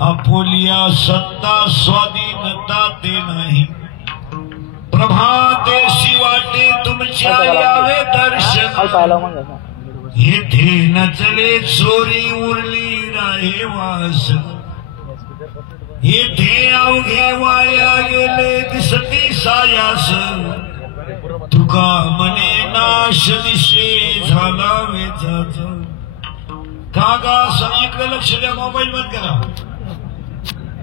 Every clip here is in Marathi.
आपुलिया सत्ता स्वाधीनता ते नाही प्रभातेशी वाटे तुमच्या यावे दर्शन येथे नचले चोरी उरली राहे वास येथे अवघे वाया गेले दिसती सायास तुका मने नाश दिशे झाला वेचाच कागा इकडे लक्ष द्या मोबाईल बंद करा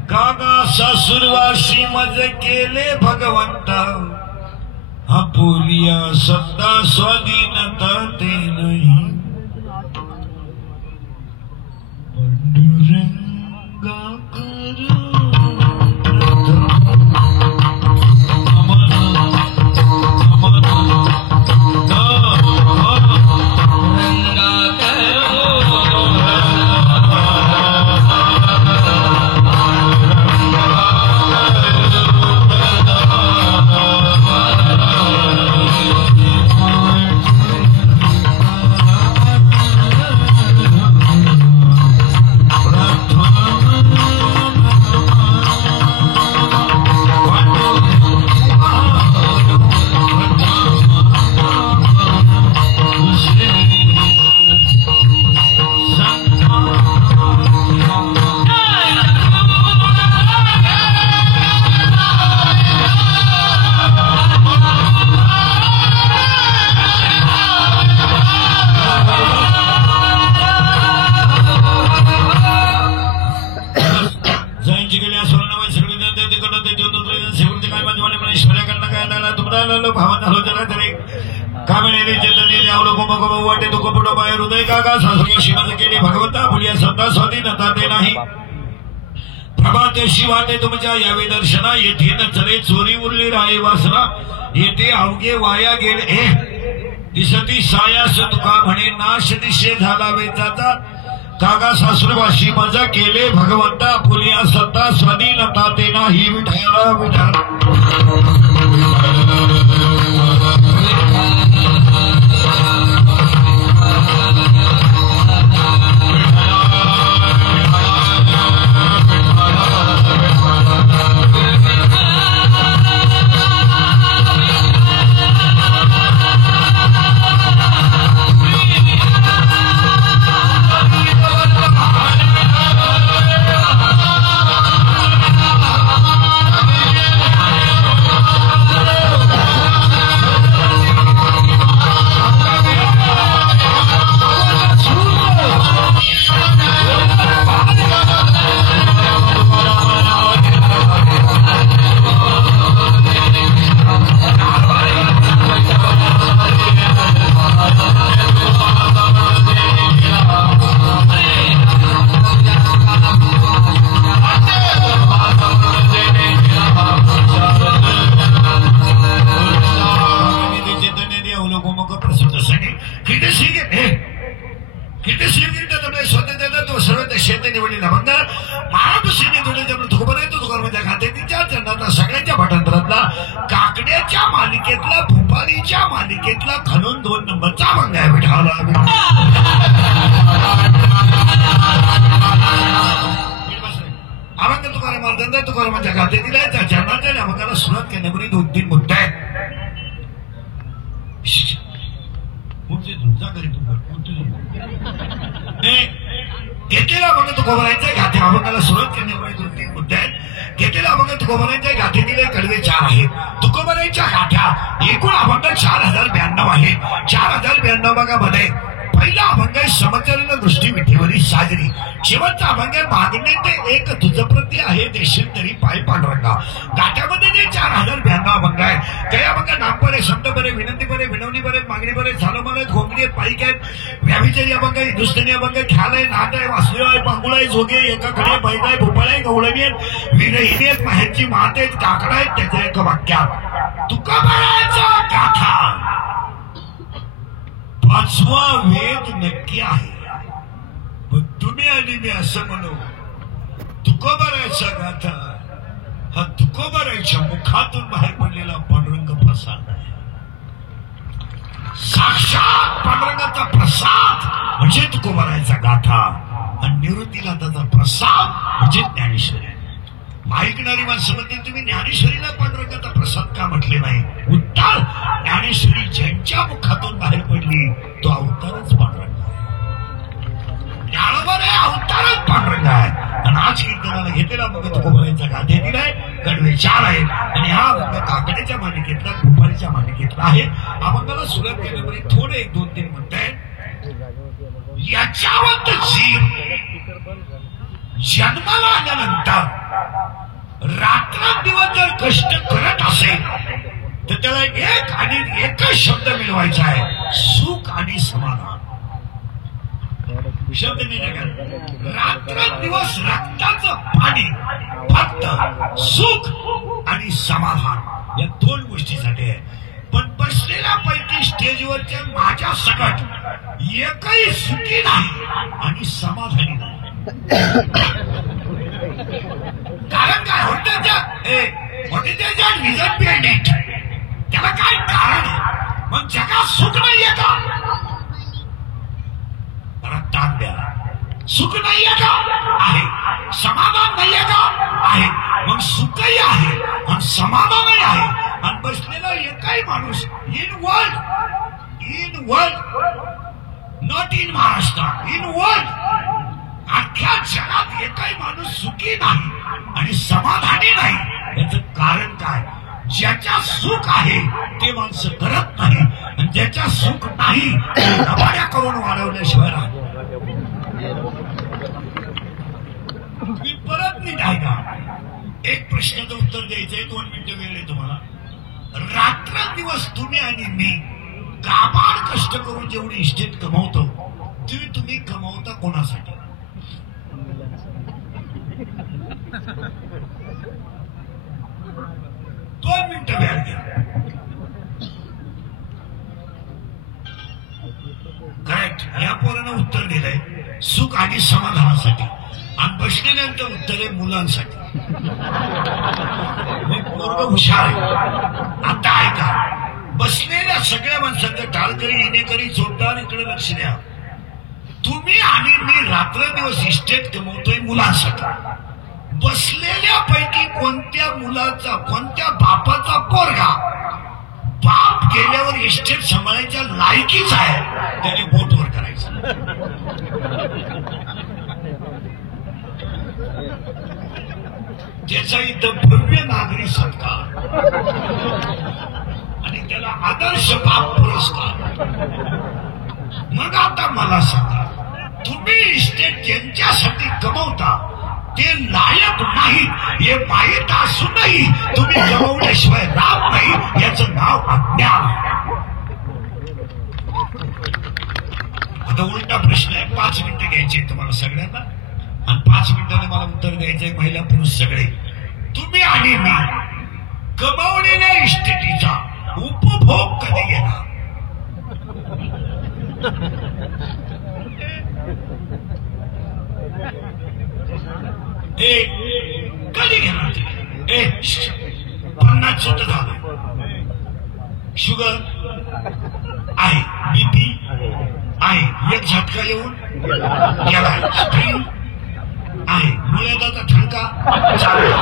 कागा सासुरवाशी मज केले भगवंता आपुलिया सत्ता स्वाधीनता ते नाही पांडुरंगा प्रभातेशी वाटे तुमच्या यावे दर्शना येथे नचले चोरी उरली राहे वासना येथे अवघे वाया गेले दिसती सायास तुका म्हणे नाश दिशे झाला वेचाचा कागा सासुरवाशी मजा केले भगवंता फुलिया सत्ता स्वाधीनता ते नाही विठाला विठा सगळ्यांच्या भाटांतरातला काकड्याच्या मालिकेतला भूपालीच्या मालिकेतला घालून 2 नंबरचा भंग आहे विठाला अभंग तुकाराम महाराजांचा तुकारामांच्या गाते दिलाय चरणाच्या अभंगाला सुरुवात करण्यापूर्वी 2-3 मुद्दे आहेत घेतलेला अभंग तुकोबारांच्या गाथे अभंगाला सुरुवात करण्यापूर्वी 2-3 मुद्दे आहेत घेतलेला अभंग तुकोबारांच्या गाथे दिले कडवे 4 आहेत तुकोबारांच्या गाठ्या एकूण अभंग 4092 आहे 4092 भागामध्ये पहिला अभंग आहे समचरण दृष्टी विठेवरी साजरी शेवटचा अभंग आहे मागणे ते एक तुझप्रती आहे देशील तरी पाय पांडुरंगा गाठ्यामध्ये जे 4092 अभंग आहे काही अभंग नामपरे शब्दपरे विनंतीपरे विनवणीपरे मागणीपरे झालोमरे घोंगडी आहेत पाईक आहेत व्याभिचारी अभंग आहे हिंदुस्थानी अभंग ख्याल आहे नाट आहे वासुदेव आहे पांगुळ आहे जोगे एकाकडे बैल आहे भोपाळ आहे गवळणी आहेत विरहिणी आहेत माहेरची मात आहेत काकडा आहेत त्याचं एक वाक्यात तुकोबारांचा गाथा 5वा वेद नक्की आहे पण तुम्ही आणि मी असं म्हणू तुकोबारांचा गाथा हा तुकोबारांच्या मुखातून बाहेर पडलेला पांडुरंग प्रसाद आहे साक्षात पांडुरंगाचा प्रसाद म्हणजे तुकोबारांचा गाथा आणि निवृत्तीला त्याचा प्रसाद म्हणजे ज्ञानेश्वरी. ऐकणारी माणसं म्हणते तुम्ही ज्ञानेश्वरीला पांडुरंगाचा प्रसाद का म्हटले नाही? उत्तर, ज्ञानेश्वरी ज्यांच्या मुखातून बाहेर पडली तो अवतारच पांडुरंग आहे. ज्ञानोबा आहे, अवतारच पांडुरंग आहे. आणि आज कीर्तनाला घेतलेला मग तुकोबारायांचा गाथे दिलाय, कडवे 4 आहेत. आणि हा मग काकड्याच्या मालिकेतला, दुपारीच्या मालिकेतला आहे. अभंगाला सुरुवात केल्यामुळे थोडे 1-2-3 म्हणत आहेत. याच्यावर जीव जन्माला आल्यानंतर रात्रंदिवस जर कष्ट करत असेल तर त्याला एक आणि एकच शब्द मिळवायचा आहे, सुख आणि समाधान. शब्द नाही का? रात्रंदिवस रक्ताचं पाणी, फक्त सुख आणि समाधान या 2 गोष्टीसाठी आहे. पण बसलेल्या पैकी स्टेजवरच्या माझ्या सकट एकही सुखी नाही आणि समाधानी नाही. कारण काय होतं? रिझन बिहाइंड इट, त्याला काय कारण आहे? मग जगात सुख नाहीये का? ताण द्या. सुख नाहीये का? आहे. समाधान नाहीये का? आहे. मग सुखही आहे आणि समाधानही आहे. आणि बसलेला एकही माणूस in world not in Maharashtra, in world, अख्ख्या जगात एकही माणूस सुखी नाही आणि समाधानी नाही. याचं कारण काय? ज्याच्या सुख आहे ते माणसं करत नाही आणि ज्याच्या सुख नाही रबाड्या करून वाढवल्याशिवाय राहत. तुम्ही परत नीट ऐका. एक प्रश्नाचं उत्तर द्यायचंय, 2 मिनिटं वेळ आहे तुम्हाला. रात्रंदिवस तुम्ही आणि मी काबाड कष्ट करून जेवढी इस्टेट कमवतो ती तुम्ही कमवता कोणासाठी? दोन मिनिटं वेळ घ्या. करेक्ट. या पोरानं उत्तर दिलंय सुख आणि समाधानासाठी. आणि बसलेल्यांचं उत्तर आहे मुलांसाठी. पोरग हुशार आहे. आता ऐका, बसलेल्या सगळ्या माणसांचं टाळकरी येणेकरी जोरदार इकडे लक्ष द्या. तुम्ही आणि मी रात्रंदिवस इस्टेट कमवतोय मुलांसाठी. बसलेल्या पैकी कोणत्या मुलाचा, कोणत्या बापाचा पोरगा बाप गेल्यावर इस्टेट सांभाळायच्या लायकीच आहे त्याने बोटवर करायचं? त्याचा इथं भव्य नागरी सत्कार आणि त्याला आदर्श बाप पुरस्कार. मग आता मला सांगा, तुम्ही इस्टेट ज्यांच्यासाठी कमवता ते लायक नाहीत हे माहीत असूनही तुम्ही कमवल्याशिवाय राहत नाही, याचं नाव अज्ञान. आता उलटा प्रश्न आहे. 5 मिनिटं घ्यायचे तुम्हाला सगळ्यांना आणि 5 मिनिटांनी मला उत्तर द्यायचंय. महिला पुरुष सगळे, तुम्ही आणि मी कमावलेल्या इस्टेटीचा उपभोग कधी घेणार? कधी घेणार? 50 सुद्धा झालं. शुगर आहे, बीपी आहे, एक झटका येऊन गेला, स्ट्रीम आहे, मुळ्याचा ठणका चालेल,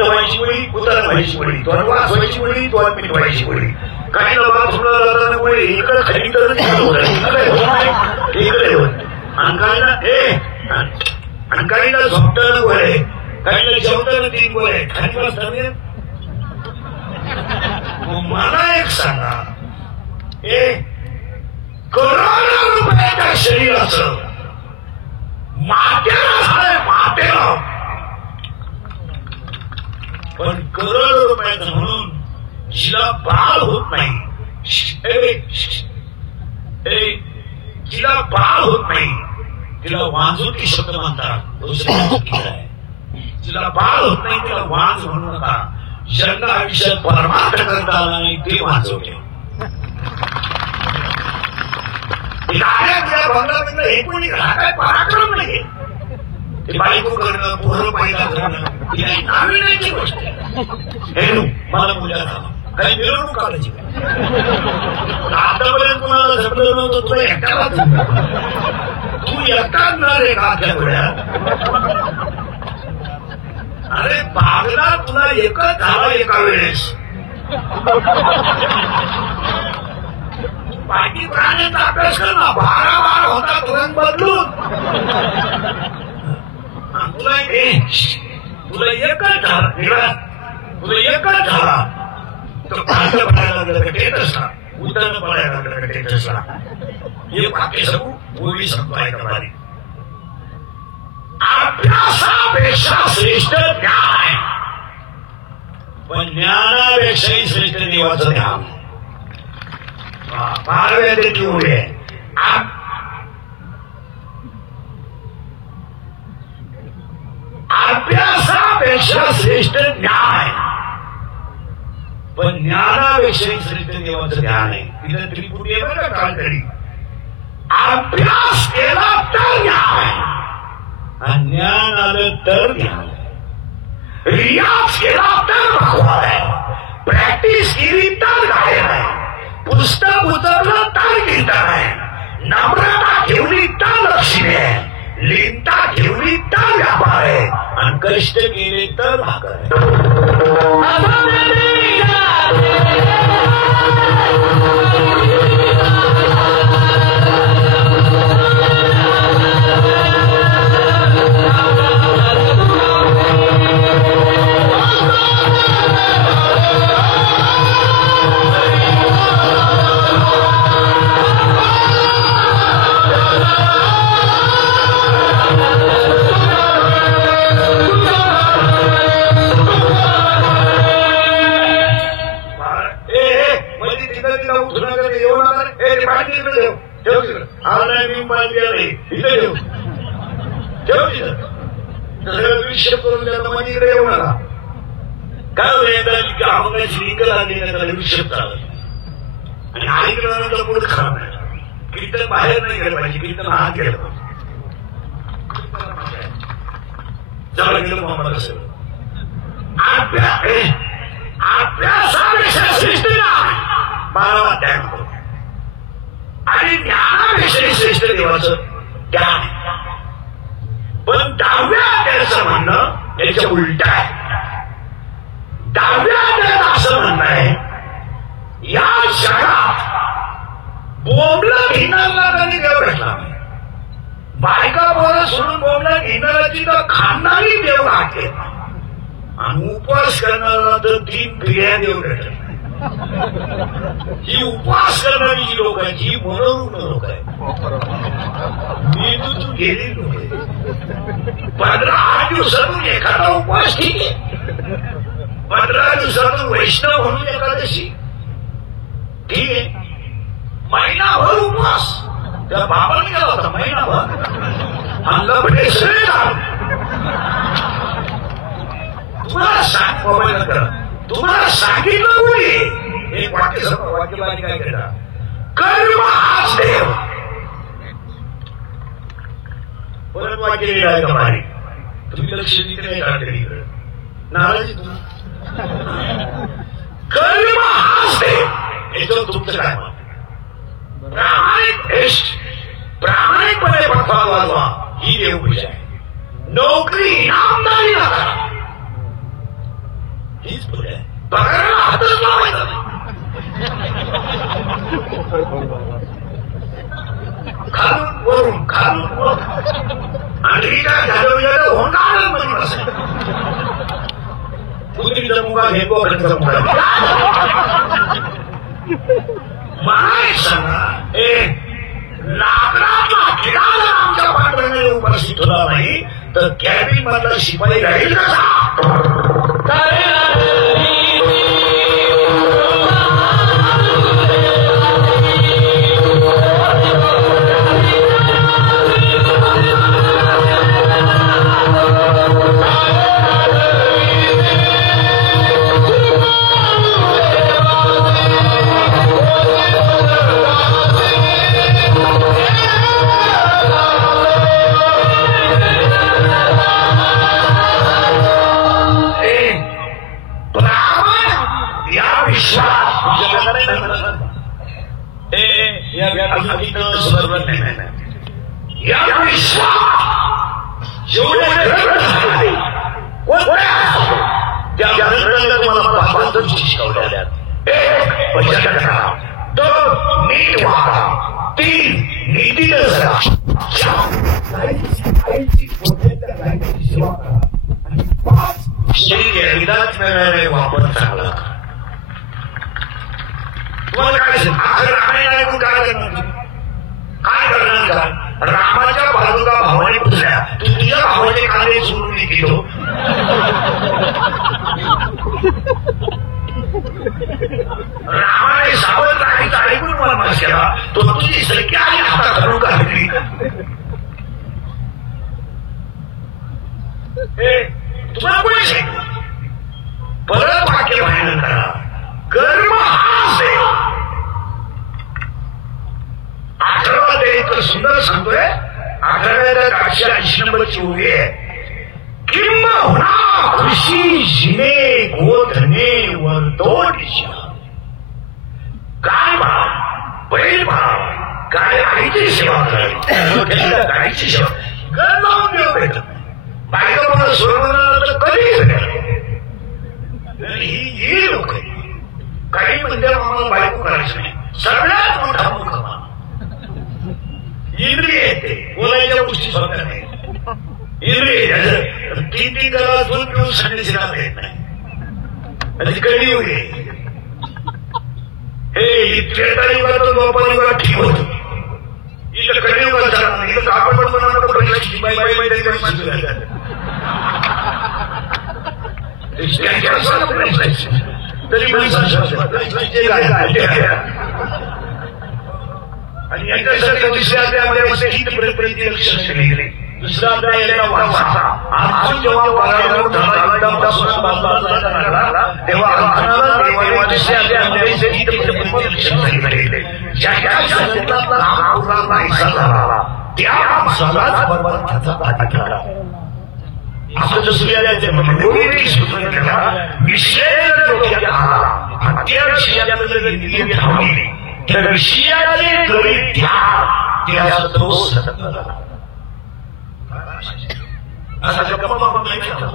व्हायची मुळी, उतर व्हायची मुळी, 2 वास व्हायची मुळी, 2 मिनिट व्हायची मुळी. काही लोक सुद्धा जाताना मुळे इकडे खाली तर इकडे होत आणि काहीला झोपताना गोळे, काहीला जेवताना 3 गोळे, खाली बसताना. मला एक सांगा, करोडो रुपयाच्या शरीराचं मातेला झालंय, मातेला. पण करोडो रुपयाचं म्हणून जिला बाळ होत नाही, जिला बाळ होत नाही तिला वांजुकी शब्द म्हणतात. जिला बाळ होत नाही तिला वांज म्हणू नका. ज्यांना आयुष्यात परमार्थ करता आला नाही ते वांजवले. बंगला हे कोणी काय पराक्रम नाही. ते बायको करणं, पोरं पैदा करणं ही काही नाविन्याची गोष्ट आहे. हे मला मुला झाला काही मिरवणूक काढायची. आतापर्यंत कुणाला जमलं नव्हतं तुला एकट्याला तू एकटाच ना रे गाठ्या वेळात. अरे बागला तुला एकच झाला एका वेळेस. बाकी प्राण्यांचा अभ्यास कर ना. 12 होता तुरंत बदलून तुला एकच झाला. तुला एकच झाला तर पाहिलं पडायला लागलं का टेटसला. उतरणं पडायला लागलं का टेटसला. हे वाक्य सांगू पूर्वी सांगतो ऐका बारी. अभ्यासापेक्षा श्रेष्ठ ज्ञान आहे पण ज्ञानापेक्षाही श्रेष्ठ देवाचं ध्यान. फार वेळेची उडी आहे. अभ्यासापेक्षा श्रेष्ठ ज्ञान आहे पण ज्ञानापेक्षाही श्रेष्ठ देवाचं ध्यान आहे. तिथं त्रिपुटी आहे बरं का कालकडी. अभ्यास केला तर ज्ञान आहे आणि ज्ञान आलं तर ध्यान आहे. रियाज केला तर भगवान आहे. प्रॅक्टिस केली तर गायन आहे. पुस्तक उतरलं तर कीर्तन आहे. नम्रता ठेवली तर लक्ष्मी आहे. लिंता ठेवली तर व्यापार आहे आणि कष्ट केले तर भाकर आहे. करून त्याला माझी इकडे येऊ नका. काय अभंगाची लिंक लागली नाही त्याला विक्षेप चालत आणि आईकडे मूड खराब आहे. कीर्तन बाहेर नाही गेलं पाहिजे. कीर्तन आत गेलं पाहिजे. जवळ गेलं मामा कसं अभ्यासापेक्षा श्रेष्ठ मला अध्याय म्हणतो आणि ज्ञानाविषयी श्रेष्ठ देवाचं ज्ञान. पण 10व्या अध्यायाचं म्हणणं याच्या उलट आहे. 10व्या अध्यायात असं म्हणणं आहे या जगात बोंबला घेणारला कधी देव भेटला नाही. बायका बोला सोडून बोंबला घेणाराची तर खाणारी देव राहते आणि उपवास करणारा तर 3 पिढ्या देव भेटत. ही उपवास करणारी जी लोक आहेत ही मनोरुग्ण लोक आहेत. मी तू गेली लोक 15 दिवसातून एखादा उपवास ठीक आहे. 15 दिवसातून वैष्णव म्हणून एकादशी ठीक आहे. महिनाभर उपवास त्या बाबाने केला होता. महिनाभर अंगा भेटे सगळे तुम्हाला सांग मोबाईल करा. तुम्हाला सांगितलं कोणी एक वाक्य वाक्यवाणी काय केला. कर्म हाच देव. परत वाक्य लिहिलं का बारीक. तुम्ही लक्ष दिले नाही काढले नाराजी तुम्ही. कर्म हाच देव. याच्यावर तुमचं काय मत. प्रामाणिकपणे पटवा वाजवा ही देवपूजा आहे. नोकरी इनामदारी ना करा हीच पूजा आहे. पगाराला हातच लावायचा नाही. खालून वरून खालून वरून आणि काय झालं होणार मध्ये बसायचं. कुत्रीचा मुगा घेतो घरचा मुगा म्हणायचं सांगा. लाकडातला किडा जर आमच्या पाठवण्याला उपस्थित होता नाही तर कॅबिन मधला शिपाई राहील कसा. मिनिटं सुधारलं नाही. या विश्वात जेवढे ग्रंथ झाले त्या ग्रंथात मला 5 गोष्टी शिकवल्या. 1 भजन करा, 2 नीट वागा, 3 नीतीनं जगा, 4 आईची सेवा करा आणि 5 शरीर एकदाच मिळणारे वापर चांगला. तुम्हाला काय रामायण काय करणार? काय करणार का? रामाच्या बाजूला भावाने पुसल्या, तू तुझ्या भावाने कांदे सोडून गेलो. रामाने सावध राहायचा ऐकून वनवास केला, तो तुझी संख्या आणि हातात धरून काढली. तुम्हाला कोणी सांगितलं? परत वाक्य भांडण करा. कर्म हा असेल. 18 ते इतकं सुंदर सांगतोय. 18 180 नंबरची उभी आहे. किंबहुना कृषी जिने गोधने वर्दोडिशा. गाय भाव, बैल भाव, गाय आईची सेवा करावी, गायची सेवा गरजावून देऊ भेटत. बायका मला सोडवणार तर कधीच ही लोक काही म्हणजे आम्हाला बायको करायचं नाही. सगळ्यात मोठा मूर्खपणा इंद्रिय येते, बोलायच्या गोष्टी स्वतः नाही. इंद्रिय 3 गलास दूध पिऊन संन्यासी राहता येत नाही. कलियुग आहे हे. त्रेतायुगात द्वापर युगात ठीक होतं. इथं कलियुगात झाला. इथं कापड बनवणार तरी आणि याच्यासाठी दुसऱ्या अध्यायामध्ये हितप्रतिनिधी लक्ष केले. दुसरा अध्याय यायला वाचा. अर्जुन जेव्हा तेव्हा अर्जुनाला देवाने दुसऱ्या अध्यायामध्ये हितप्रतिनिधी लक्ष सांगितले. ज्या रामाला हिस्सा झाला त्या माणसालाच परमार्थाचा अधिकार. असं दुसऱ्या विषय डोक्यात आला आणि त्या विषयातलं इंद्रिय थांबली तर विषयाचे गरी ध्यान त्याचा तो सतत झाला. असा गप्पा बाबा नाही चालत.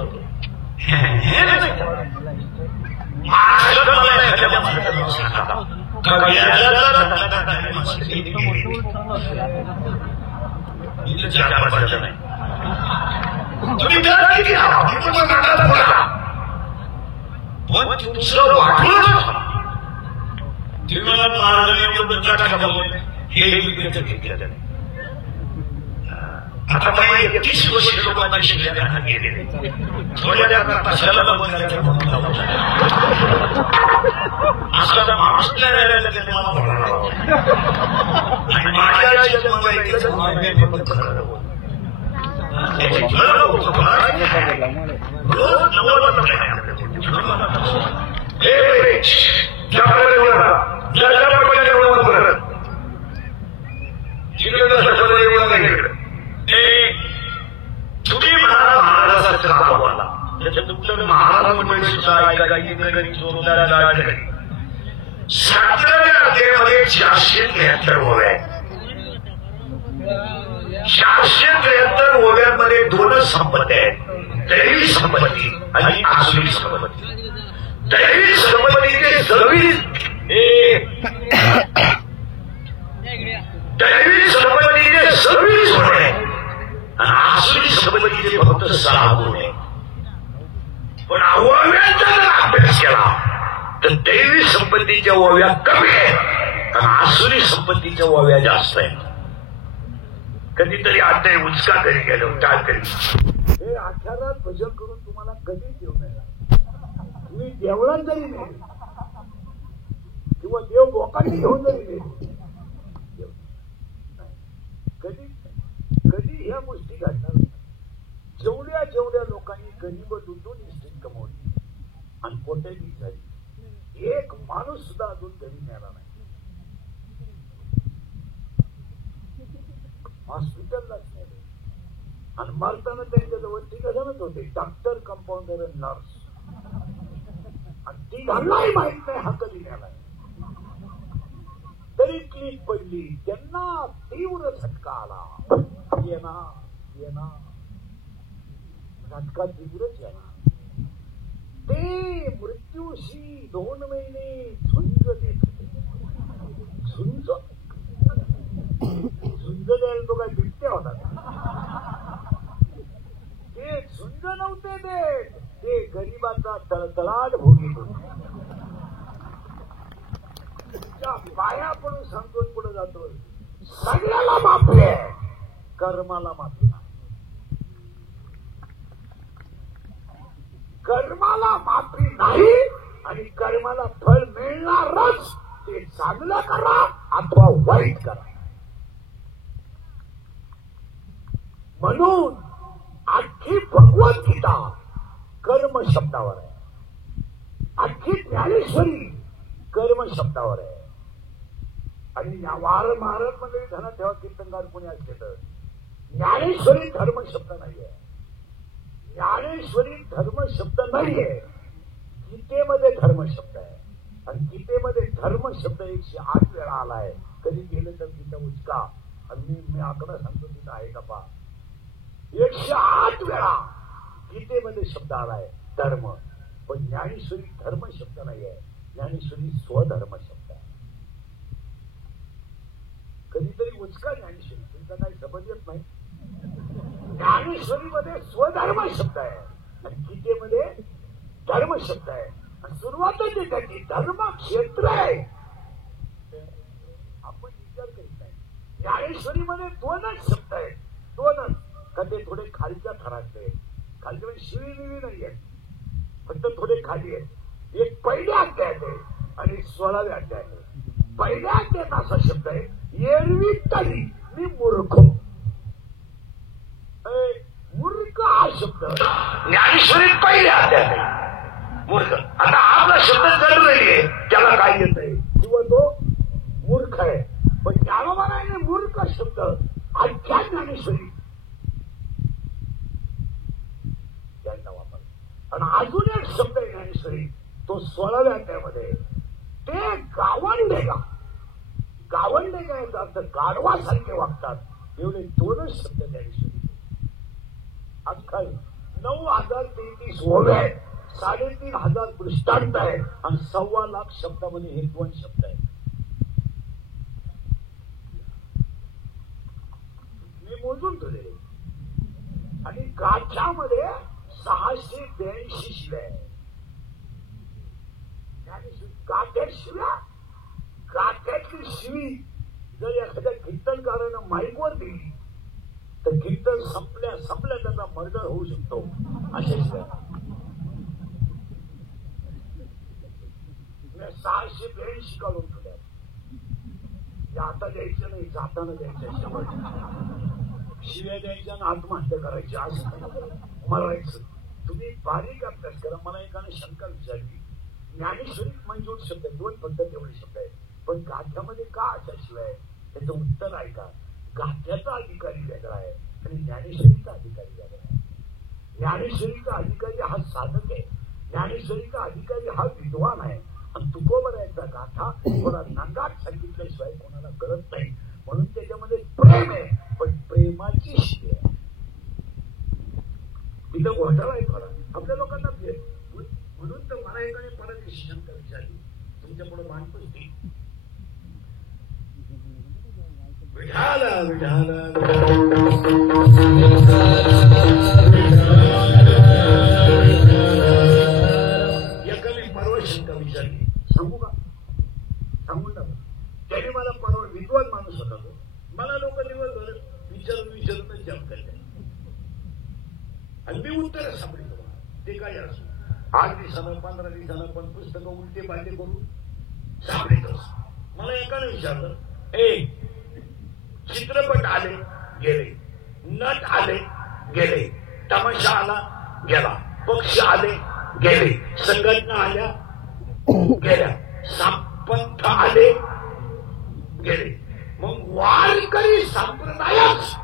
तुम्ही किती पण तुमचं वाटलं तुम्हाला महाराजांनी हे आता काही 30 वर्ष लोकांना शिकल्या गेले. थोड्या असा माणूस आणि माझ्या तुम्ही म्हणाला महाराजांचा कामाला तुमचं महाराज मंडळी सुद्धा जोरदार 17व्या अध्यायामध्ये 473 ओव्या आहेत. 473 ओव्यांमध्ये 2 संपत्ती आहेत. दैवी संपत्ती आणि आसुरी संपत्ती. दैवी संपत्तीचे 26 दैवी संपत्तीचे 26 गुण आहेत आणि आसुरी संपत्तीचे फक्त 6 गुण आहेत. पण ओव्यांचा जर अभ्यास केला तर दैवी संपत्तीच्या ओव्या कमी आहेत आणि आसुरी संपत्तीच्या ओव्या जास्त आहेत. कधीतरी आता उचका तरी गेलो काय तरी हे 18 भजन करून तुम्हाला कधी देऊ नये. तुम्ही देवळात जरी नाही किंवा देव लोकांनी घेऊन जरी नाही कधी ह्या गोष्टी घडणार. जेवढ्या लोकांनी गरीब लुटून इस्टेट कमवली आणि कोट्याधी झाली, एक माणूस सुद्धा अजून घरी मिळाला नाही. हॉस्पिटललाच नाही आणि मरताना त्यांच्या जवळ 3 जणच होते, डॉक्टर, कंपाऊंडर आणि नर्स. आणि 3 माहित नाही हा कधी मिळाला. तरी क्लीट पडली. त्यांना तीव्र झटका आला. येणार झटका तीव्रच येणार. ते मृत्यूशी 2 महिने झुंज देत होते. झुंज द्यायला तो काय बिबट्या होता. ते झुंज नव्हते देत, ते गरिबाचा तळतळाट भोगीत होते. पाया पडून सांगतोय पुढे जातोय, सगळ्याला माफी आहे, कर्माला माफी नाही. कर्माला माफी नाही आणि कर्माला फळ मिळणारच. ते चांगलं करा अथवा वाईट करा. म्हणून अख्खी भगवद्गीता कर्म शब्दावर आहे. अख्खी ज्ञानेश्वरी कर्म शब्दावर आहे. आणि महाराज मंडळी धना ठेवा, कीर्तनकार कोणी असले तर ज्ञानेश्वरी धर्म शब्द नाहीये. ज्ञानेश्वरी धर्म शब्द नाहीये. गीतेमध्ये धर्म शब्द आहे. आणि गीतेमध्ये धर्म शब्द 108 वेळा आलाय. कधी गेले तर तिथं उचका. आणि मी आकडा सांगतो तिथं आहे का पा. 108 वेळा गीतेमध्ये शब्द आलाय धर्म. पण ज्ञानेश्वरी धर्म शब्द नाहीये. ज्ञानेश्वरी स्वधर्म शब्द आहे. कधीतरी उचका ज्ञानेश्वरी, तुमचा काही सबंध येत नाही. ज्ञानेश्वरीमध्ये स्वधर्म शब्द आहे आणि गीतेमध्ये धर्म शब्द आहे. आणि सुरुवातच आहे त्याची धर्म क्षेत्र आहे. आपण विचार करीत नाही. ज्ञानेश्वरीमध्ये 2च शब्द आहेत. 2च का ते थोडे खालच्या थरातले. खालच्या म्हणजे शिवी बिवी नाही आहेत, फक्त थोडे खाली आहेत. एक पहिल्या अध्यायात आहे आणि 16व्या अध्यायात आहे. पहिल्या अध्यायात असा शब्द आहे, एरवी तरी मी मूर्ख. मूर्ख हा शब्द ज्ञानेश्वरीत पहिल्या अध्यायात आहे. मूर्ख. आता आपला शब्द जडलेली आहे, त्याला काय येत आहे किंवा तो मूर्ख आहे. पण ज्ञानोबाने मूर्ख शब्द अख्ख्या ज्ञानेश्वरी त्यांना वापरला. आणि अजून एक शब्द आहे ज्ञानेश्वरी, तो 16व्या अध्यायामध्ये, ते गावंडेगा. गावंडेगा याचा अर्थ गाढवासारखे वागतात. एवढे 2च शब्द ज्ञानेश्वरी. अख्खा 9033 ओव्या आहेत, 3500 दृष्टांत आहे आणि 1.25 लाख शब्दामध्ये हे 2 शब्द आहेत. मी मोजून ठेवले. आणि गाथ्यामध्ये 682 शिव्या आहेत. गाथ्यात शिव्या. गाथ्यातली शिवी जर एखाद्या कीर्तनकारानं माईकवर दिली तर कीर्तन संपल्या त्याचा मर्डर होऊ शकतो. अशा शिव्या 682 काढून ठेवल्या. आता द्यायचं नाही, जाताना द्यायचं. शेवट शिव्या द्यायच्या आणि आत्महत्या करायची असं मरायचं. तुम्ही बारीक अभ्यास करा. मला एकाने शंका विचारली, ज्ञानेश्वरीत मंजूर शब्द 2 फक्त तेवढे शब्द आहेत, पण गाथ्यामध्ये का अशा शिवाय? त्याचं उत्तर ऐका. गाथ्याचा अधिकारी वेगळा आहे आणि ज्ञानेश्वरीचा अधिकारी वेगळा आहे. ज्ञानेश्वरीचा अधिकारी हा साधक आहे. ज्ञानेश्वरीचा अधिकारी हा विद्वान आहे. आणि तुकोबरायचा गाथा कोणा नांगात सांगितल्याशिवाय कोणाला कळत नाही. म्हणून त्याच्यामध्ये प्रेम आहे, पण प्रेमाची शिवी आहे. तिथं घोटाळा आहे थोडा आपल्या लोकांना. म्हणून तर मला एकाने परत शंका विचारली, तुमच्या पुढे मानपुसती विठाला विठाला एकाने परवा शंका विचारली. सांगू का? सांगून टाकू. त्याने मला परवा, विद्वान माणूस होता तो, मला लोक दिवसभर विचारूनच जप करते आणि मी उत्तर सापडतो. ते काय असो, 8 दिवसानं 15 दिवसानं पण पुस्तकं उलटे पालटे करून सापडतोस. मला एकाने विचारलं, चित्रपट आले गेले, नट आले गेले, तमाशा आला गेला, पक्ष आले गेले, संघटना आल्या गेल्या, पंथ आले गेले, मग वारकरी संप्रदायच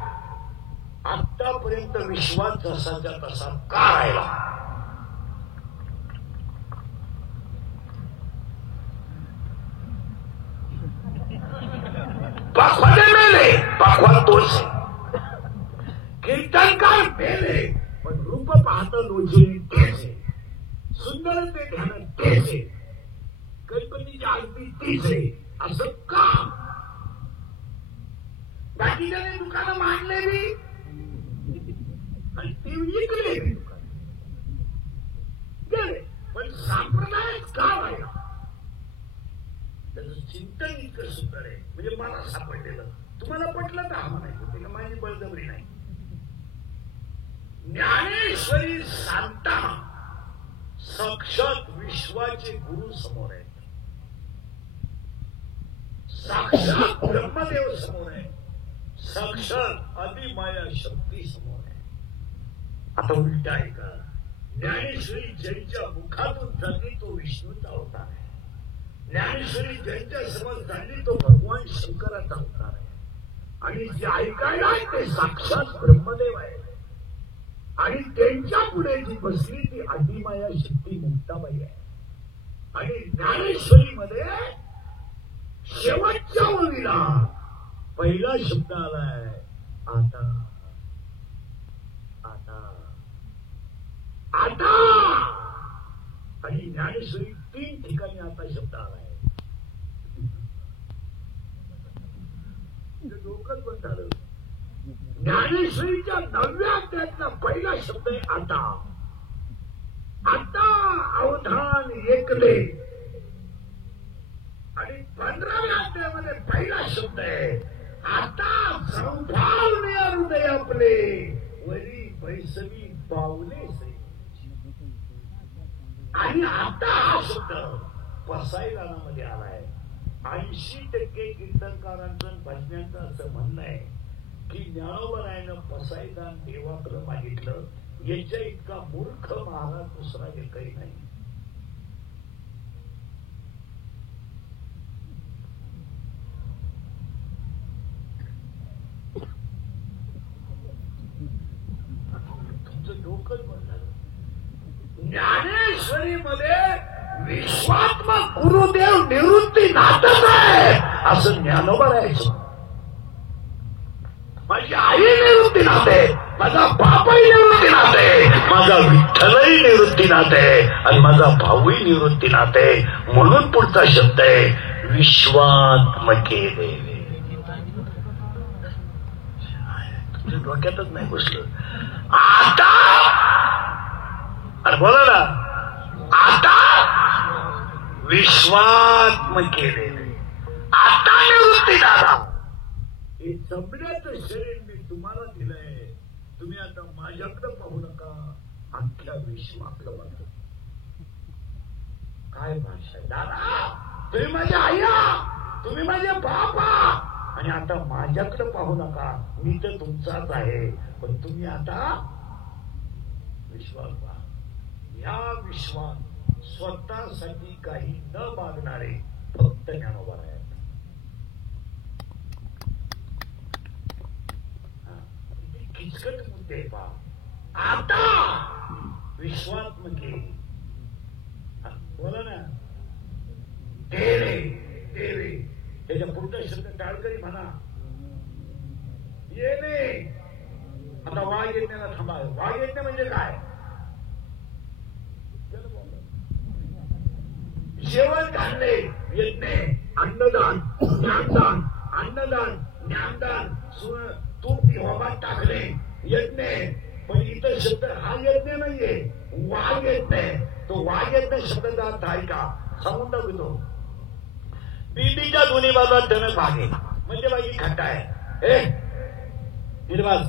आतापर्यंत विश्वात जसाच्या तसा का राहिला? तोच आहे. कीर्तनकार मेले पण रूप पाहतं लोचनी तेच आहे. सुंदर ते ध्यान तेच आहे. गणपतीची आरती तीच आहे. असं का? बाकीच्याने दुकानं मांडलेली आणि ती विकले दुकान गेले, पण संप्रदाय का राहिला? त्याचं चिंतन इतकं सुंदर आहे. म्हणजे मला सापडलेलं, तुम्हाला पटलं तर हा म्हणायचं, त्याला माझी बळजबरी नाही. ज्ञानेश्वरी सांगताना साक्षात विश्वाचे गुरु समोर आहेत. साक्षात ब्रह्मदेव समोर आहे. साक्षात आदिमाया शक्ती समोर आहे. आता उलट आहे का? ज्ञानेश्वरी ज्यांच्या मुखातून झाली तो विष्णूचा अवतार आहे. ज्ञानेश्वरी ज्यांच्या समोर झाली तो भगवान शंकराचा अवतार आहे. आणि जे ऐकायला ते साक्षात ब्रह्मदेव आहे. आणि त्यांच्या पुढे जी बसली ती आदिमाया शक्ती मुक्ताबाई आहे. आणि ज्ञानेश्वरीमध्ये शेवटच्या ओळीला पहिला शब्द आलाय आता. आता आता. आणि ज्ञानेश्वरी 3 ठिकाणी आता शब्द आलाय. डोकंच बंद झालं. ज्ञानेश्वरीच्या 9व्या अध्यायातला पहिला शब्द आहे आता. आता अवधान ऐकले. आणि 15व्या अध्यायामध्ये पहिला शब्द आहे आता संभावने हृदय आपले वरी बैसवी पावले से. आणि आता हा शब्द पसायदानामध्ये आलाय. 80% कीर्तनकारांचं भजनांचं असं म्हणणं आहे की ज्ञानोबरायानं पसायदान देवाकडे मागितलं. याच्या इतका मूर्ख महाराज दुसरा एकही नाही. तुमचं डोकंच बंद झालं. ज्ञानेश्वरीमध्ये विश्वात्मक गुरुदेव निवृत्ती नाटक आहे असं ज्ञानोबरायाचं. माझी आई निवृत्ती नाते, माझा बापही निवृत्ती नाते, माझा विठ्ठलही निवृत्ती नाते आणि माझा भाऊही निवृत्ती नाते. म्हणून पुढचा शब्द आहे विश्वात्मके देवे. तुझ्या डोक्यातच नाही बसलं. आता अरे बोला ना. आता विश्वात्मके देवे. आता निवृत्ती दादा. हे जमण्याचं शरीर मी तुम्हाला दिलंय. तुम्ही आता माझ्याकडे पाहू नका, अख्ख्या विश्वाकडे बघा. काय भाषा आहे दादा. तुम्ही माझ्या आया, तुम्ही माझे बापा आणि आता माझ्याकडे पाहू नका. मी तर तुमचाच आहे, पण तुम्ही आता विश्वास पहा. या विश्वात स्वतःसाठी काही न मागणारे फक्त ज्ञानोबा आहेत. किचकट मुद्दे पहा. आता विश्वात्मके बोला ना. देवे देवे. त्याच्या पुढचा शब्द टाळकरी म्हणा. येणे. आता वाघ येण्याला थांबा. वाघ येणे म्हणजे काय? जेवण घालणे. यज्ञ अन्नदान ज्ञानदान. अन्नदान ज्ञानदान. तूप होमात टाकणे यज्ञ. पण इथं शब्द हा यज्ञ नाहीये. वाघ यज्ञ. तो वाघ यज्ञ शब्दाचा अर्थ आहे का सांगून दाखवतो. बीबीच्या दोन्ही बाजूला टणक भागे म्हणजे बाई खड्डा आहे. निर्वास.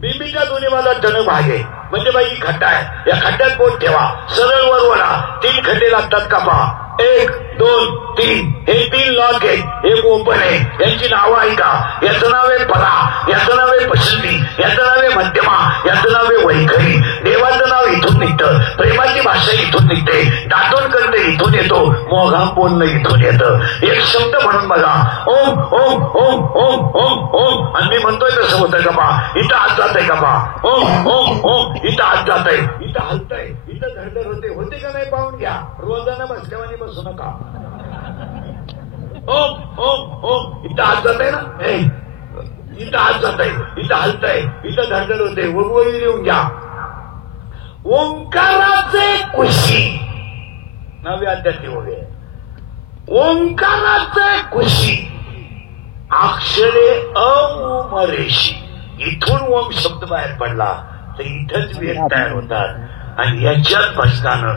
बीबीच्या दोन्ही बाजूला टणक भागे म्हणजे बाई खड्डा आहे. या खड्ड्यात बोट ठेवा. सरळ वर वळा. 3 खड्डे लागतात का पहा. 1 2 3. हे 3 लॉक आहेत. एक ओपन आहे. यांची नावं आहे का? याचं नाव आहे परा, याचं नाव आहे पसंती, याचं नाव आहे मध्यमा, याचं नाव आहे वैखरी. देवाचं नाव इथून निघतं. प्रेमाची भाषा इथून निघते. दाटून करते इथून येतो. मोघाम बोलणं इथून येतं. एक शब्द म्हणून बघा. ओम ओम ओम ओम ओम ओम. आणि मी म्हणतोय तसं होतंय का पहा. इथं हात जातंय का पहा. ओम ओम ओम. इथं हात जातंय. इथं हलतंय. इथं धडधड होते का नाही पाहून घ्या. रोजानं बसल्यावानी बसू नका. ओम ओम ओम. इथं हात जात आहे ना. इथं हात जात आहे, इथं हलतंय, इथं धडधड होते. वरवरी लिहून घ्या. ओंकाराचे कुशी नवे अध्यात्म होते. ओंकाराचे कुशी अक्षरे अमरेशी. इथून ओम शब्द बाहेर पडला तर इथंच वेद तयार होतात. आणि याच्यात बसताना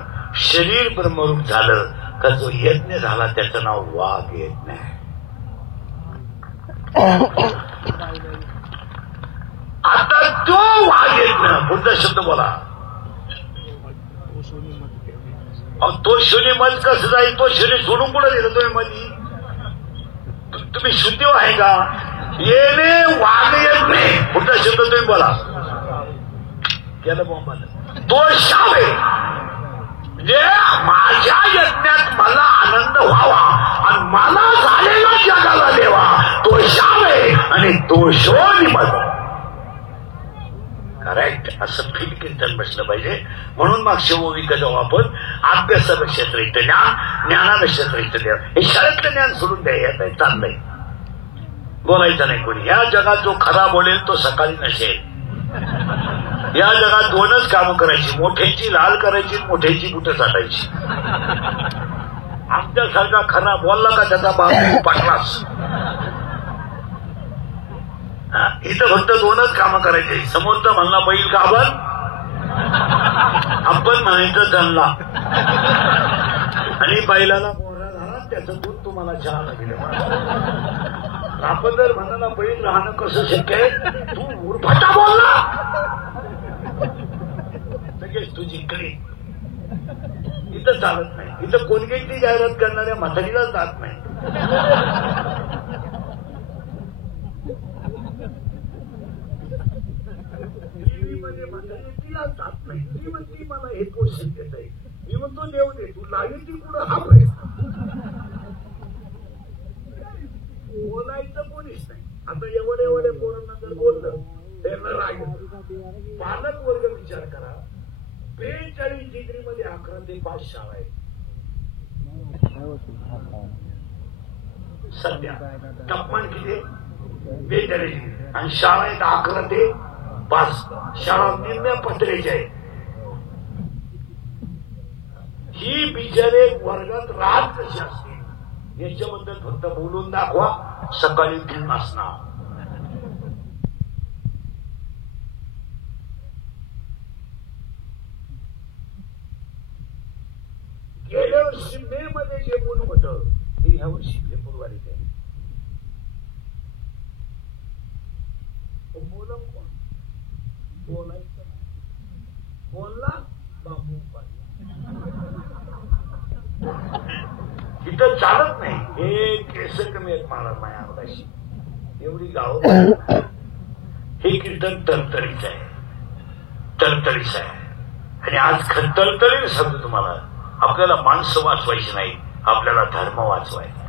शरीर ब्रह्मरूप झालं का जो यज्ञ झाला त्याचं नाव वाघ यज्ञ आहे. आता तो वाघ यज्ञ पुढचा शब्द बोला. तो शनी मध कसं जाईल? तो शनी सोडून कुठं दिलं तुम्ही मधी? तुम्ही शुद्धी आहे का? येणे वाघ यज्ञ पुढचा शब्द तुम्ही बोला. केलं बोंबाला तो शावे म्हणजे माझ्या यज्ञात मला आनंद व्हावा आणि मला झालेला जगाला देवा. तो शावे आणि तो शोनिमत. करेक्ट. असं फील कीर्तन बसलं पाहिजे. म्हणून मागच्या ओवीका जाऊ आपण. अभ्यासापेक्षा श्रेष्ठ ज्ञान, ज्ञानापेक्षा श्रेष्ठ देव. हे शाळेतलं ज्ञान सोडून द्या. चाललंय बोलायचं नाही कोणी. या जगात जो खरा बोलेल तो सकाळी नसेल. या जगात दोनच कामं करायची. मोठ्याची लाल करायची, मोठ्याची कुठं चाटायची. आमच्यासारखा खरा बोलला का त्याचा बाबू पाटलास. इथं फक्त दोनच कामं करायची. समोरचा म्हणला बैल गाभण, आपण म्हणायचं जनला. आणि बैलाला मोहरा झाला त्याचं दूध तुम्हाला चहा लागेल. आपण जर म्हणाला बैल राहणं कसं शक्य आहे? तू उरफाटा बोलला लगेच तुझी इकडे. इथं चालत नाही. इथं कोलगेटची जाहिरात करणाऱ्या म्हातारीला जात नाही. टीव्हीमध्ये म्हातारी तिला जात नाही. ती म्हणती मला हे पोषण देत आहे. मी म्हणतो देऊ दे. तू लावी ती पुढं हा प्रयत्न. बोलायचं कोणीच नाही. आता एवढे पोरांना जर बोललं त्यांना राग येतो. पालक वर्ग विचार करा. 42 डिग्रीमध्ये 11 ते 5 शाळा आहे सध्या. तापमान किती? 42 डिग्री. आणि शाळा आहेत 11 ते 5. शाळा निम्म्या पत्र्याच्या आहे. ही बिचारे वर्गात राहत कशी असते याच्याबद्दल फक्त बोलून दाखवा. सकाळी तीन असणार. गेल्या वर्षी मे मध्ये जे ऊन होतं ते ह्या वर्षी फेब्रुवारीत आहे. बोला कोण? बोलायचं बोलला बाबू इथं चालत नाही. हे केस कमी आहेत महाराज माझ्या अंगाशी. एवढी गाव हे कीर्तन तरतरीच आहे. तरतरीच आहे. आणि आज तरतरी सांगतो तुम्हाला. आपल्याला माणसं वाचवायची नाही, आपल्याला धर्म वाचवायचा.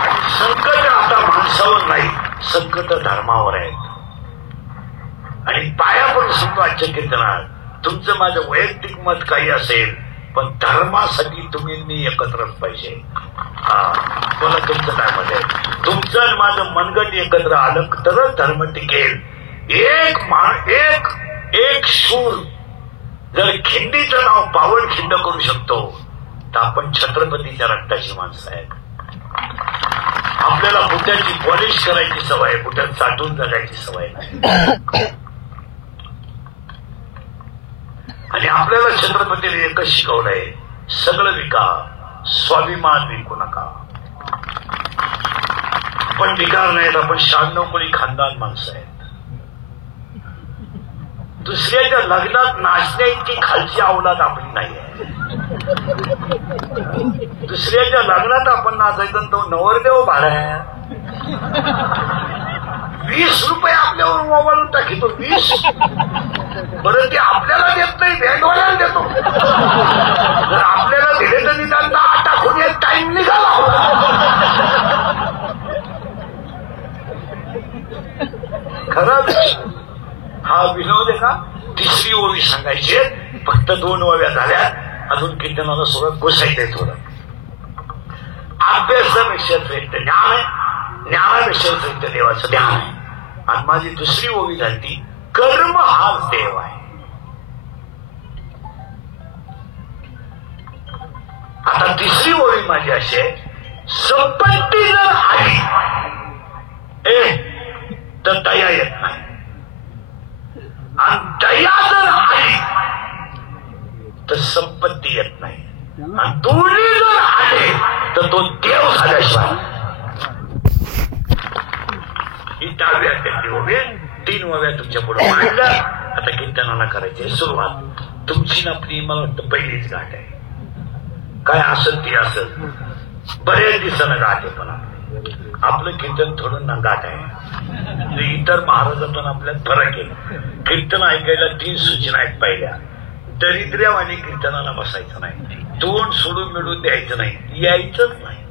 आणि संकट आता माणसावर नाही, संकट धर्मावर आहे. आणि पाया पण सांगतो आजच्या कीर्तनात. तुमचं माझं वैयक्तिक मत काही असेल पण धर्मासाठी तुम्ही मी एकत्रच पाहिजे. मला तुमचं काय मत आहे? तुमचं आणि माझं मनगट एकत्र आलं तरच धर्म टिकेल. एक शूर जर खिंडीचं नाव पावन खिंड करू शकतो तर आपण छत्रपतीच्या रक्ताची माणसं आहेत. आपल्याला बुटाची पॉलिश करायची सवय, बुटात साठवून जगायची सवय नाही. आणि आपल्याला छत्रपतीने एकच शिकवलंय, सगळं विका, स्वाभिमान विकू नका. आपण विकार नाहीत, आपण 96 कोणी खानदान माणसं आहेत. दुसऱ्याच्या लग्नात नाचण्या इतकी खालची अवलाद आपली नाही आहे. दुसऱ्याच्या लग्नात आपण नाचायचं तो नवरदेव भाडा आहे. 20 रुपये आपल्यावर मोबाईल टाकीतो. 20 बरं ते आपल्याला देत नाही, बँडवाल्याला देतो. जर आपल्याला दिले तर निदान टाकून एक टाइम निघाला. खरं हा विनोद आहे का? तिसरी ओवी सांगायची. फक्त 2 ओव्या झाल्या. अजून कीर्तनाला सुरुवात घुसायचंय थोडं. अभ्यासापेक्षा श्रेष्ठ ज्ञान आहे. ज्ञानाविषयीच इथं देवाचं ध्यान आहे. आणि माझी दुसरी ओवी झाली कर्म हाच देव आहे. आता तिसरी ओवी माझी अशी आहे, संपत्ती जर आली तर दया येत नाही, आणि दया जर आली तर संपत्ती येत नाही, आणि दोन्ही जर आले तर तो देव झाल्याशिवाय. ही 10वी अध्यायातली ओवी. 3 ओव्या तुमच्या पुढे मांडल्या. आता कीर्तनाला करायची सुरुवात. तुमची आपली मला वाटतं पहिलीच गाठ आहे. काय असेल ती असेल, बरेच दिवसानं गाठ आहे, पण आपलं कीर्तन थोडं ना गाठ आहे. इतर महाराजांतून आपल्यात फरक आहे. कीर्तन ऐकायला 3 सूचना आहेत. पहिल्या, दरिद्र्यावानी कीर्तनाला बसायचं नाही, तोंड सोडून मिळून द्यायचं नाही, यायचंच नाही.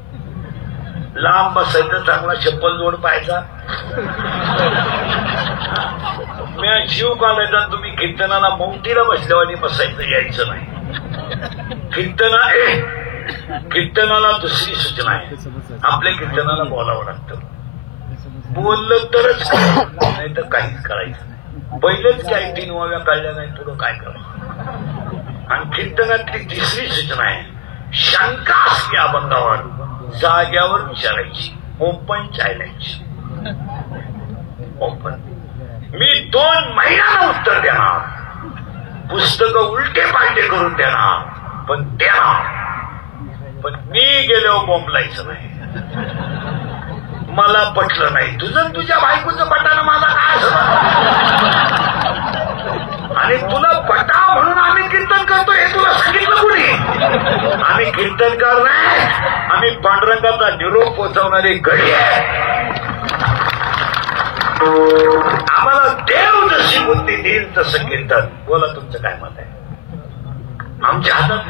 लांब बसायचं, चांगला चप्पल जोड पाहायचा, मी जीव काढायचा. तुम्ही कीर्तनाला मौतीला बसल्यावानी बसायचं, यायचं नाही. कीर्तनाला दुसरी सूचना आहे, आपल्या कीर्तनाला बोलावं लागतं. बोललं तरच नाही तर काहीच करायचं नाही. पहिलेच काही 3 ओव्या काढल्या नाही, पुढं काय करायचं. आणि कीर्तनातली तिसरी सूचना आहे, शंका असली अभंगावर जाग्यावर विचारायची, ओपन चॅलेंज. ओपन. मी 2 महिन्याला उत्तर देणार, पुस्तकं उलटे पालटे करून देणार, पण देणार. पण मी गेल्यावर बोंबलायचं नाही. मला पटलं नाही, तुझं तुझ्या बायकोचं पटानं माझा काय असं. आणि तुला पटा म्हणून आम्ही कीर्तन करतो हे तुला सांगितलं कुणी? आम्ही कीर्तनकार नाही, आम्ही पांडुरंगाचा निरोप पोहोचवणारी गडी आहे. आम्हाला देव जशी बुद्धी देईल तसं कीर्तन. बोला तुमचं काय मत आहे? आमच्या हातात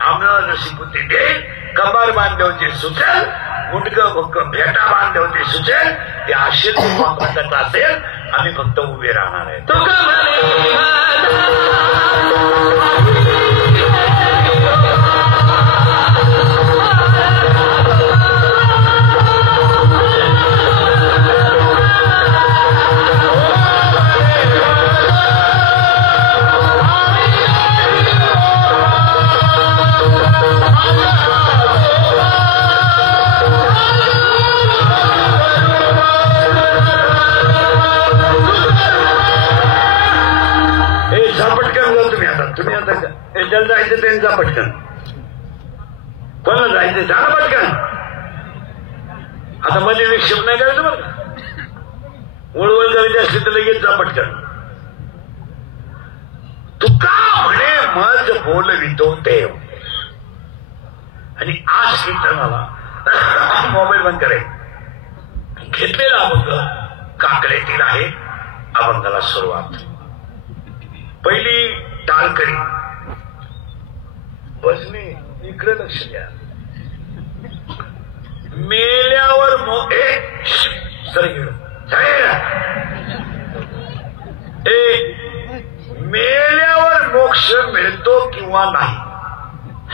आम्हाला जशी बुद्धी देईल, कंबार बांधले होते सुचेल, गुटकं भुक्कं भेटा बांधले होते सुचेल, ते आशीर्वाद वापरायचा असेल, आम्ही फक्त उभे राहणार आहे. तुम्ही आता ज्याला जायचं त्यांचा पटकन, कोणाला जायचं झाला पटकन. आता मध्ये विक्षेप नाही करायचं बरं का. वळवळ करायची असली तर लगेच जा पटकन. तुका म्हणे मज बोलवितो देव. आणि आज कीर्तनाला मोबाईल बंद करे. घेतलेला अभंग काकड्यातील आहे. अभंगाला सुरुवात. पहिली टाळकरी. बसने इकडे लक्ष द्या. मेल्यावर मेल्यावर मोक्ष मिळतो किंवा नाही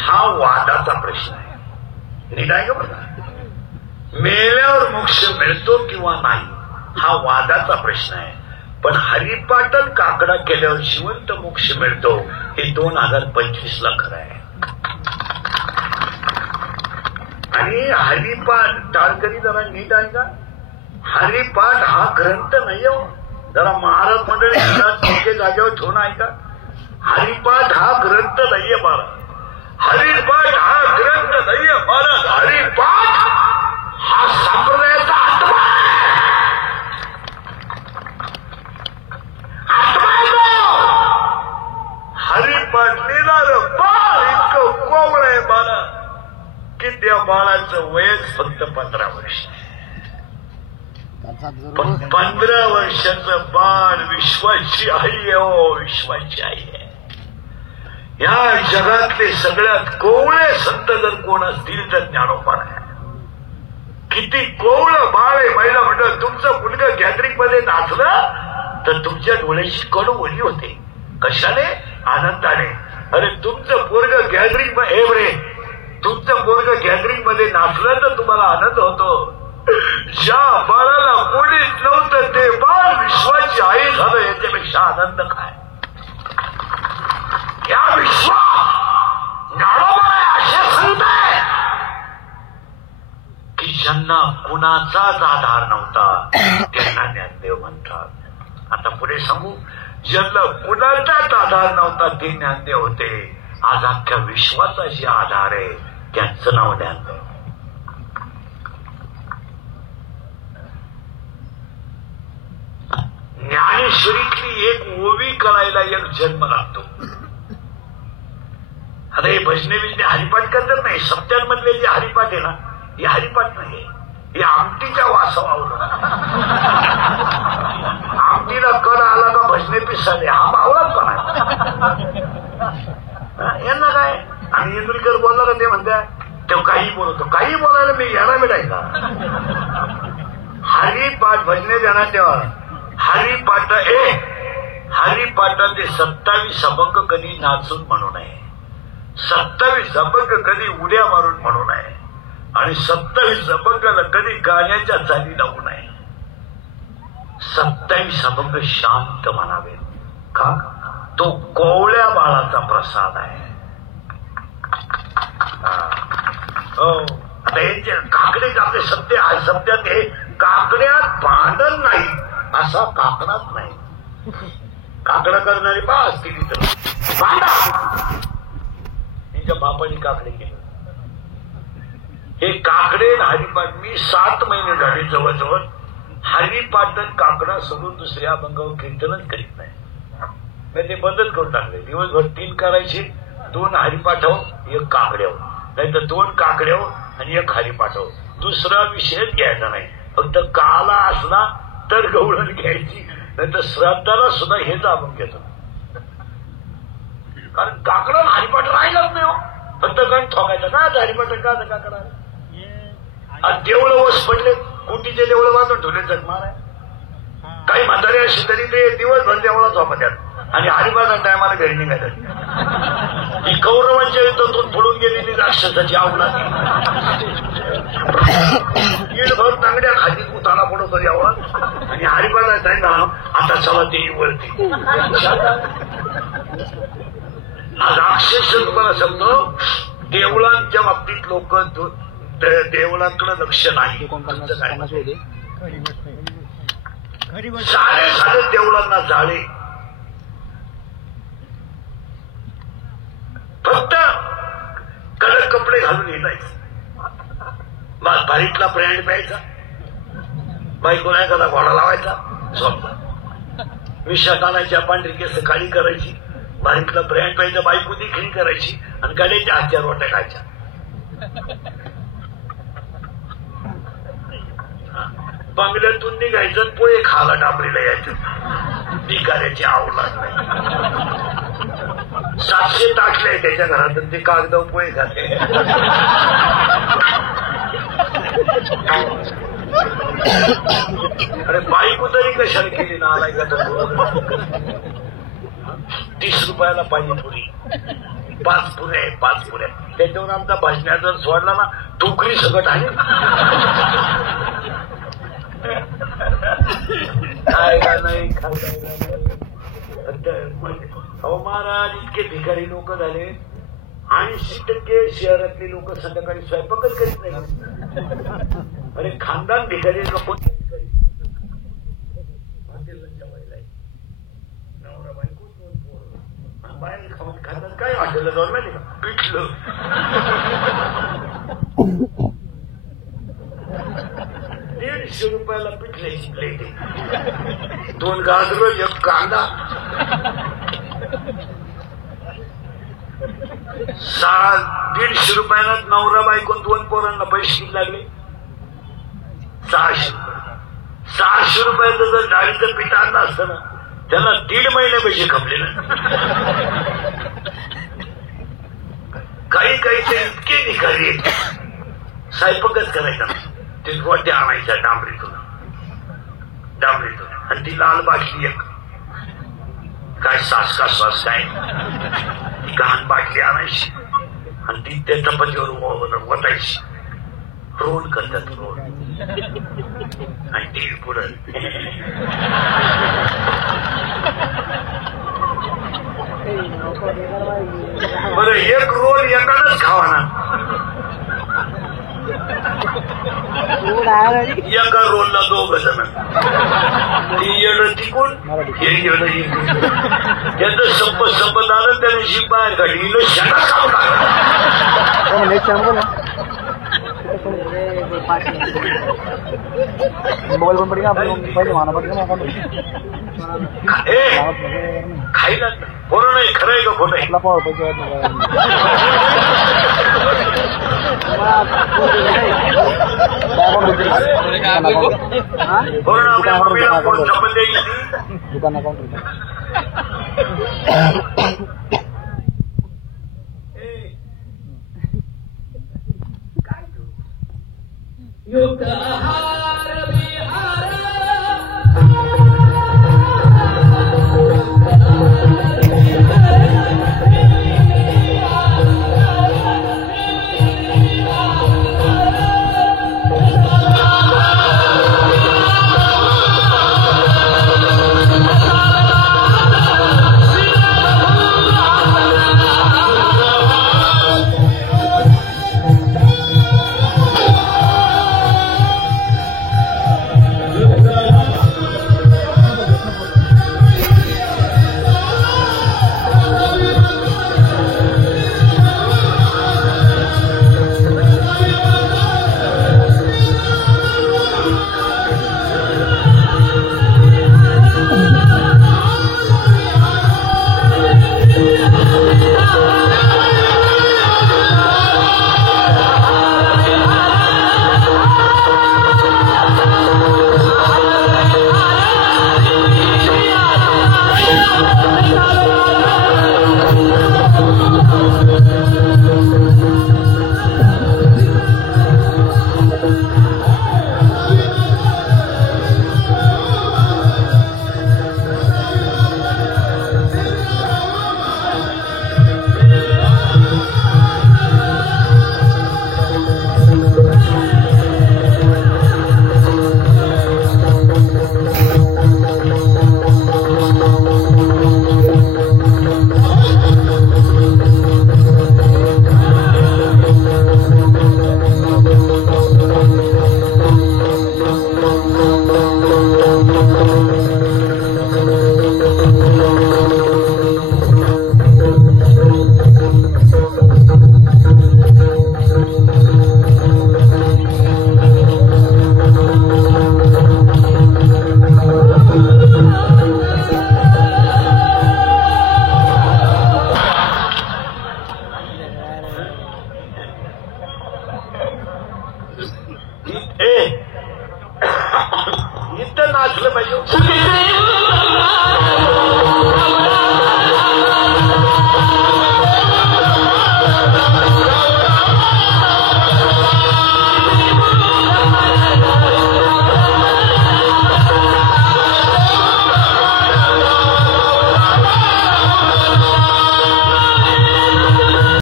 हा वादाचा प्रश्न आहे. नीट आहे का बघा. मेल्यावर मोक्ष मिळतो किंवा नाही हा वादाचा प्रश्न आहे. पण हरिपाटन काकडा केल्यावर जिवंत मोक्ष मिळतो हे 2025 ला खरं आहे. आणि हरिपाठ टाळकरी जरा नीट आहे का. हरिपाठ हा ग्रंथ नाही हो. जरा महाराज मंडळी जागेवर ठेवून आहे का. हरिपाठ हा ग्रंथ नाहीये महाराज. हरिपाठ हा ग्रंथ नाहीये महाराज. हरिपाठ हा संप्रदायाचा आत्मा आहे. हरिपाठ लिहिणार बाळ इतकं कोवळ आहे बाळा की त्या बाळाचं वयच फक्त 15 वर्ष. पण 15 वर्षाचं बाळ विश्वाची आई आहे. हो विश्वाची आई आहे. या जगातले सगळ्यात कोवळे संत जर कोण असतील तर ज्ञानोबा आहे. किती कोवळं बाळ आहे. महिला मंडळ तुमचं मुलगा गॅदरिंग मध्ये नाचलं तर तुमच्या डोळ्याची कड ओली होते. कशाने? आनंदाने. अरे तुमचं पोरग गॅदरिंग रे तुमचं पोरग गॅदरिंग मध्ये नाचलं तर तुम्हाला आनंद होतो. ज्या बाळाला कोणीच नव्हतं ते बाळ विश्वाची आई झालं, याच्यापेक्षा आनंद काय? या विश्वात ज्ञानोबा असे सांगताय की ज्यांना कुणाचाच आधार नव्हता त्यांना ज्ञानदेव म्हणतात. आता पुढे सांगू, ज्यांना कुणाचाच आधार नव्हता ते ज्ञानदेव होते. आज अख्ख्या विश्वाचा जे आधार आहे त्यांचं नाव ज्ञानदेव. ज्ञानेश्वरीतली एक ओवी कळायला एक जन्म लागतो. आता हे भजने बिजने हरिपाठ करतात नाही, सप्त्यांमधले जे हरिपाठ आहे ना, हे हरिपाठ नाही, हे आमटीच्या वासावर. आमटीला कड आला का भजने पिसाले, हा बावळाच पण आहे. यांना काय? आणि इंद्रिकर बोलला का ते म्हणतात तेव्हा काही बोलतो, काही बोलायला मी याला मिळायला. हरिपाठ भजने देणार तेव्हा हरिपाठ हरिपाठाचे 27 अभंग कधी नाचून म्हणू नये, 27 अभंग कधी उड्या मारून म्हणू नये, आणि 27 अभंगाला कधी गाण्याच्या चाली लावू नये. 27 अभंग शांत म्हणावे. का? तो कोवळ्या बाळाचा प्रसाद आहे. हो, आता हे जे काकडे आपले सत्य आहे, सत्यात हे काकड्यात भांडण नाही असा काकडाच नाही. काकडा करणारी बा असतील तर भांडा. तिच्या बापाने काकडे केले. हे काकडे हरिपाठ मी 7 महिने झाले जवळजवळ हरिपाठ काकडा सोडून दुसऱ्या अभंगावर कीर्तनच करीत नाही. मी ते बंदच करून टाकले. दिवसभर 3 करायचे, 2 हरिपाठावर 1 काकड्यावर, नाही तर 2 काकड्यावर आणि 1 हरिपाठावर. दुसरा विषयच घ्यायचा नाही. फक्त काला असला तर गवळण घ्यायची, नाही तर श्राद्धाला सुद्धा हेच आपण घेतो. कारण काकडा हरिपाठ राहिलाच नाही. फक्त गण ठोकायचा का हरिपाठ का काकडा. देवळं वस पडले, कुटीचे देवळं बांधून ठेवले जगमार आहे. काही म्हातारे अशी तरी ते दिवसभर देवळा झोपत्यात आणि हरिपाठा टायमाला घरी निघायचं. ही कौरवांच्या युद्धातून पडून गेलेली राक्षसाची आवडा भर तांगड्या खाली उताना पडत होती आवाज, आणि हरिपाठा टाइम आता चला देवी वरती. राक्षस तुम्हाला सांगतो, देवळांच्या बाबतीत लोक देवळांकडे लक्ष नाही. सारे सारे देवळांना जाळे, फक्त कडक कपडे घालून येतायचे. बारीकला ब्रँड प्यायचा, बायकोला एखादा घोडा लावायचा, झोपला. विषात आणायच्या, पांढरी केस काळी करायची, बारीकला ब्रँड प्यायचा, बायको देखील करायची, आणि गाड्याच्या हात्यावर रोट्या खायच्या. बंगल्यातून निघायचं, पोहे खाला डाबरीला यायचं. भिकाऱ्याची आवलाद नाही. 700 टाकले त्याच्या घरात, ते कागदावर पोहे खाते. अरे बायको तरी कशाला केली ना, आलाय का? 30 रुपयाला पाणीपुरी, 5 पुऱ्या. त्याच्यावर आमचा भाजण्या जर सोडला ना, टोकरी सगट आहे. खायला नाही, खायला नाही. अहो महाराज, इतके भिकारी लोक झाले. 80% शहरातली लोक संध्याकाळी स्वयंपाकच करीत नाही. अरे खानदान भिकारी कोणते भिकारी? नवरा बायको, 2 पोरं बाहेर खाऊन खातात. काय हॉटेलला जाऊन माहिती का? पिठलं. 150 रुपयाला पिठल्याची प्लेट आहे. 2 गाजरं, 1 कांदा. 150 रुपयाला नवरा बायको 2 पोरांना पैसे किती लागले? 600 रुपये. 600 रुपयाचं जर डाळीचं पीठ आणलं असतं ना, त्याला 1.5 महिने पैसे खपले ना. काही काही ते इतके निघाले, स्वयंपाकच करायचा. ते गोट्या आणायच्या डांबरीतून, आणि ती लाल बाटली 1, काय सास का श्वास काय, घाण बाटली आणायची, आणि ती त्या चपातीवर वतायची. रोल करतात रोल आणि ते पुढं बरं एक रोल एकानच खावा ना. एका रोलला 2 जण. ती येणं तिकून हे येणं इकून. त्याचं संपत आलं त्याने जीभ बाहेर काढली. शेणा खाऊ मोबाइल बंद पड़ेगा पहले माना पड़ेगा खायला बरं नाही. खरं आहे का खोटं आहे? आपला पावर पैसे दुकान अकाउंट इथं नाचलं पाहिजे.